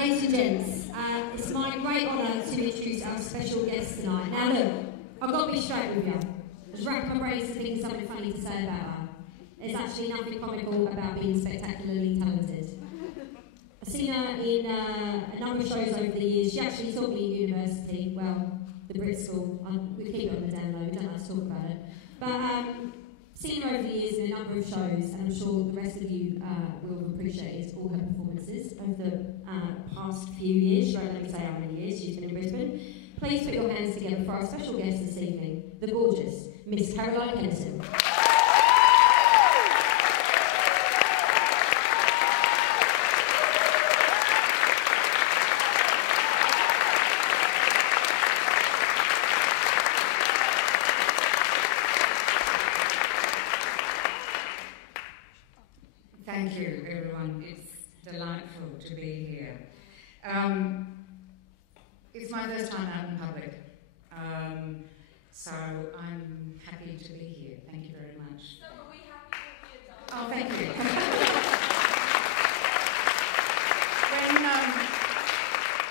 Ladies and gents, it's my great honour to introduce our special guest tonight. Now look, I've got to be straight with you. I was racking my brains to think of something funny to say about her. There's actually nothing comical about being spectacularly talented. I've seen her in a number of shows over the years. She actually taught me at university, well, the Brit School. We keep it on the down low, we don't like to talk about it. But seen her over the years in a number of shows, and I'm sure the rest of you will have appreciated all her performances over the past few years. She won't let me say how many years she's been in Brisbane. Please put your hands together for our special guest this evening, the gorgeous Miss Kennison. Thank you, everyone. It's delightful to be here. It's my first time out in public, so I'm happy to be here. Thank you very much. So are we happy with you, darling? Oh, thank you.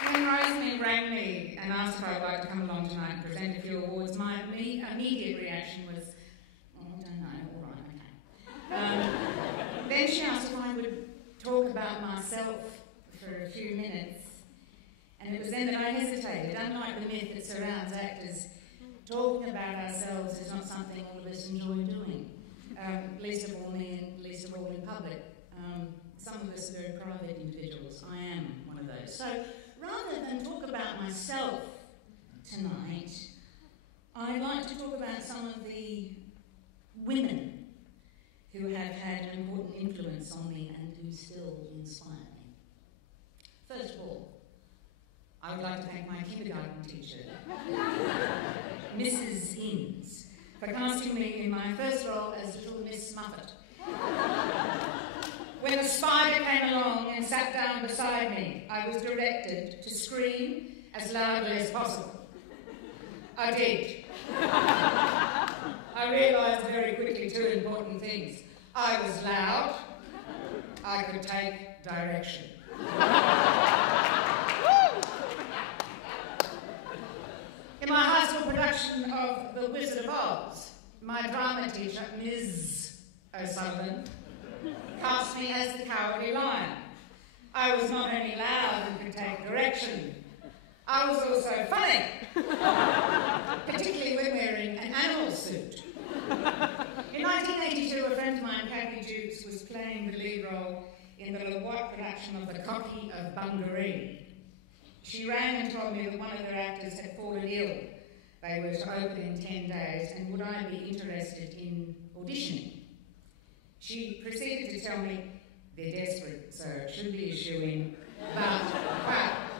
When Rosemary rang me and asked if I'd like to come along tonight and present a few awards, my immediate reaction was, oh, I don't know, all right, okay. Then she asked if I would talk about myself for a few minutes, and it was then that I hesitated. Unlike the myth that surrounds actors, talking about ourselves is not something all of us enjoy doing, least of all me and least of all in public. Some of us are very private individuals. I am one of those. So rather than talk about myself tonight, I'd like to talk about some of the women who have had an important influence on me and who still inspire me. First of all, I would like to thank my kindergarten teacher, Mrs. Innes, for casting me in my first role as Little Miss Muffet. When the spider came along and sat down beside me, I was directed to scream as loudly as possible. I did. I realised very quickly two important things. I was loud, I could take direction. In my high school production of The Wizard of Oz, my drama teacher, Ms. O'Sullivan, cast me as the Cowardly Lion. I was not only loud and could take direction, I was also funny, particularly when wearing an animal suit. In 1982, a friend of mine, Kathy Jukes, was playing the lead role in the Lewoit production of The Cocky of Bungaree. She rang and told me that one of their actors had fallen ill. They were to open in 10 days, and would I be interested in auditioning? She proceeded to tell me, they're desperate, so it should be a shoo-in, but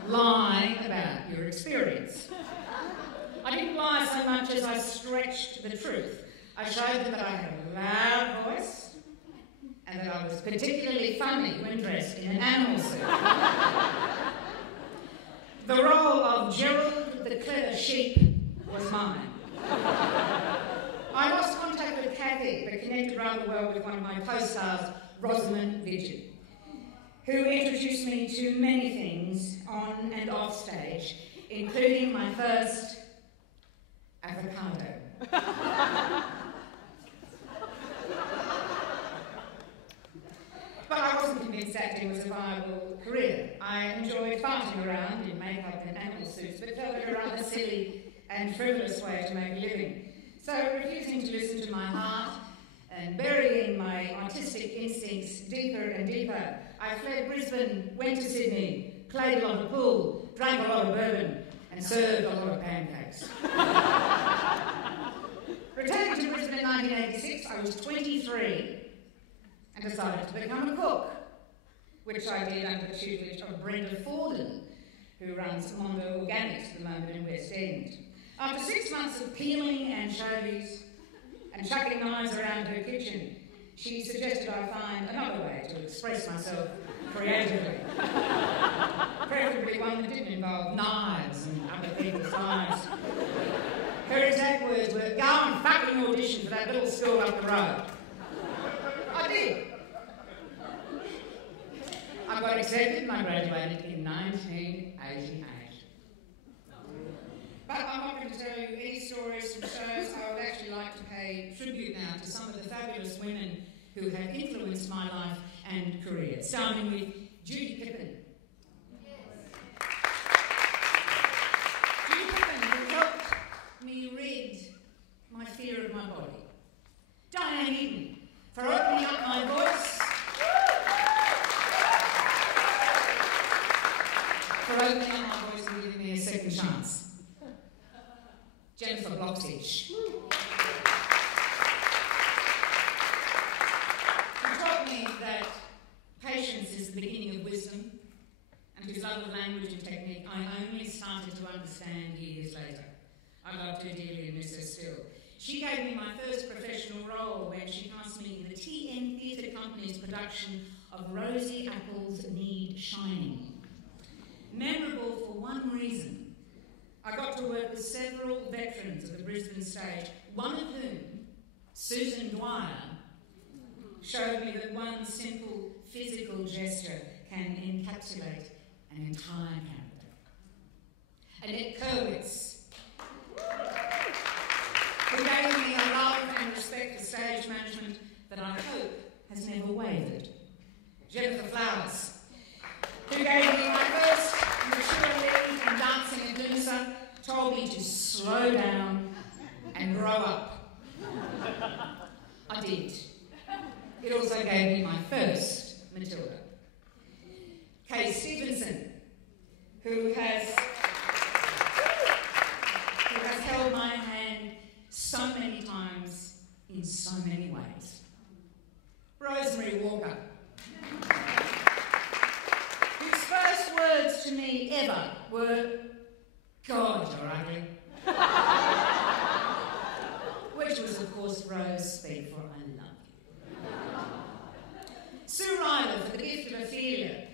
lie about your experience. I didn't lie so much as I stretched the truth. I showed them that I had a loud voice and that I was particularly funny when dressed in an animal suit. The role of Gerald the Clever Sheep was mine. I lost contact with Kathy, but connected rather well with one of my co-stars, Rosamund Vidgen, who introduced me to many things on and off stage, including my first avocado. But I wasn't convinced acting was a viable career. I enjoyed farting around in makeup and animal suits, but felt it a rather silly and frivolous way to make a living. So, refusing to listen to my heart and burying my artistic instincts deeper and deeper, I fled Brisbane, went to Sydney, played a lot of pool, drank a lot of bourbon, and served a lot of pancakes. Returning to Brisbane in 1986, I was 23 and decided to become a cook, which I did under the tutelage of Brenda Forden, who runs Mondo Organics at the moment in West End. After 6 months of peeling anchovies and chucking knives around her kitchen, she suggested I find another way to express myself creatively. Preferably one that didn't involve knives and other people's lives. Her exact words were, go and fucking audition for that little school up the road. I did. I I got accepted and I graduated in 1988. But I'm not going to tell you any stories from shows. I would actually like to pay tribute now to some of the fabulous women who have influenced my life and career, starting with Judy Pippin. Judy Pippin, who helped me rid my fear of my body. Diane Eden, for opening up my voice. For opening up my voice and giving me a second chance. Jennifer Bloxage. She taught me that patience is the beginning of wisdom, and whose love of language and technique I only started to understand years later. I loved her dearly and miss her still. She gave me my first professional role when she cast me in the TN Theatre Company's production of Rosie Apple's Need Shining. Memorable for one reason. I got to work with several veterans of the Brisbane stage, one of whom, Susan Dwyer, showed me that one simple physical gesture can encapsulate an entire character. Annette Kerwitz, who gave me a love and respect for stage management that I hope has never wavered. Jennifer Flowers, who gave me my first mature lead in dancing at Kennison, told me to slow down and grow up. I did. It also gave me my first Matilda. Kay Stevenson, who has held my hand so many times in so many ways. Rosemary Walker, whose first words to me ever were, "God, you're ugly." Which was, of course, Rose speak for I love you. Sue Ryder for the gift of Ophelia.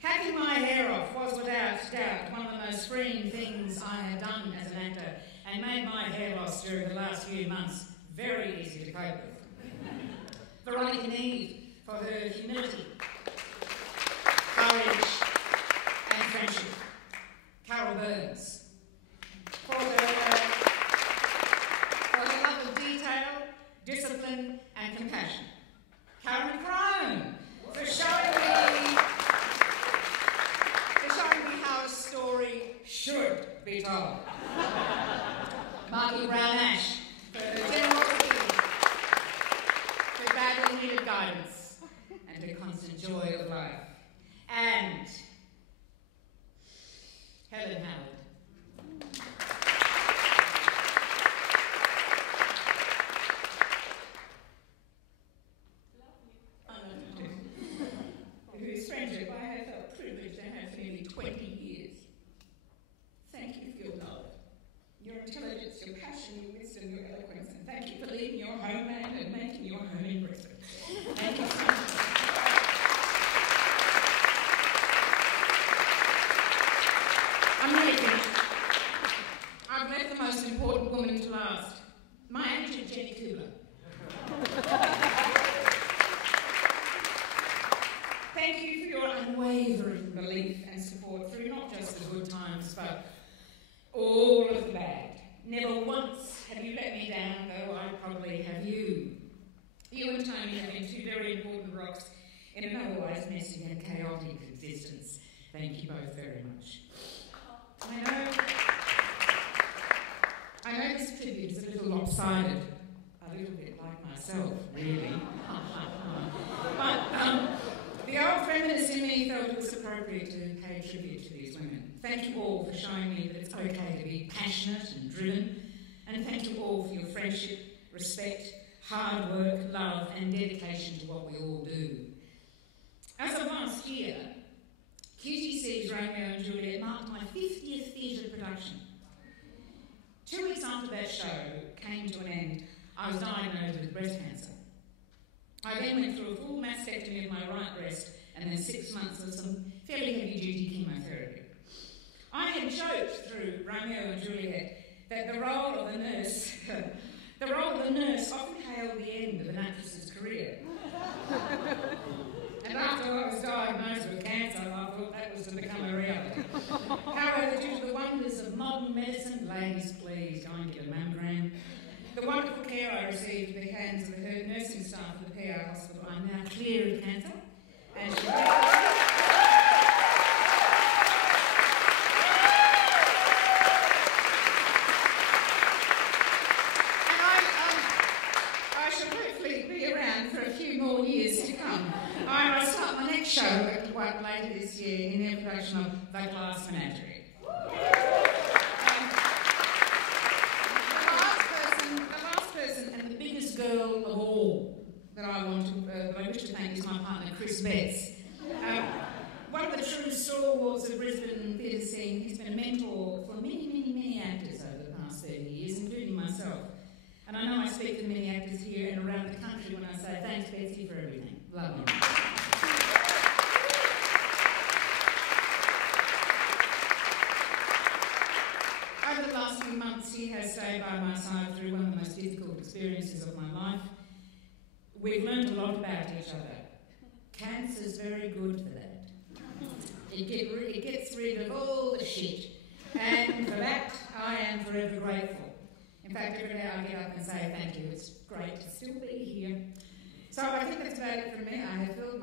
Hacking my hair off was without doubt one of the most freeing things I had done as an actor, and made my hair loss during the last few months very easy to cope with. Veronica Neve for her humility, courage and friendship. Carol Burns for her love of detail, discipline and compassion. Karen Crone for showing me how a story should be told. Marky Brown Ash for her generosity, for badly needed guidance and her constant joy of life. And Helen Howard. Whose friendship I have felt privileged to have for nearly 20 years. Thank you for your love, your intelligence, your passion, your wisdom, your eloquence, and thank you for leaving your homeland and making your home in Brisbane. Thank you so much. I'm really finished. I've left the most important woman to last. My agent, Jenny Cooper. Thank you for your unwavering belief and support through not just the good times, but all of the bad. Never once have you let me down, though I probably have you. You and Tony have been two very important rocks in an otherwise messy and chaotic existence. Thank you both very much. I know this tribute is a little lopsided, a little bit like myself, really. But the old feminist in me felt it was appropriate to pay tribute to these women. Thank you all for showing me that it's okay to be passionate and driven, and thank you all for your friendship, respect, hard work, love, and dedication to what we all do. As of last year, QTC's Romeo and Juliet marked my 50th theatre production. 2 weeks after that show came to an end, I was diagnosed with breast cancer. I then went through a full mastectomy of my right breast and then 6 months of some fairly heavy-duty chemotherapy. I had joked through Romeo and Juliet that the role of the nurse often hailed the end of an actress's career. And And after I was diagnosed with cancer, I thought that was to become a reality. However, due to the wonders of modern medicine, ladies, please go and get a mammogram. The wonderful care I received at the hands of the nursing staff of the PR hospital, I'm now clear of cancer. And I shall hopefully be around for a few more years to come. I start my next show later this year in their production of The Glass Menagerie. The last person and the biggest girl of all that I wish to thank is my partner Chris Betts. One of the true stalwarts of Brisbane theatre scene. He's been a mentor for many actors over the past 30 years, including myself. And I know I speak for many actors here and around the country when I say thanks, Betsy, for everything. Love you. Over the last few months, he has stayed by my side through one of the most difficult experiences of my life. We've learned a lot about each other. Cancer's very good for that. It gets rid of all the shit. And for that, I am forever grateful. In fact, every day I get up and say thank you. It's great to still be here. So I think that's about it from me. I have filled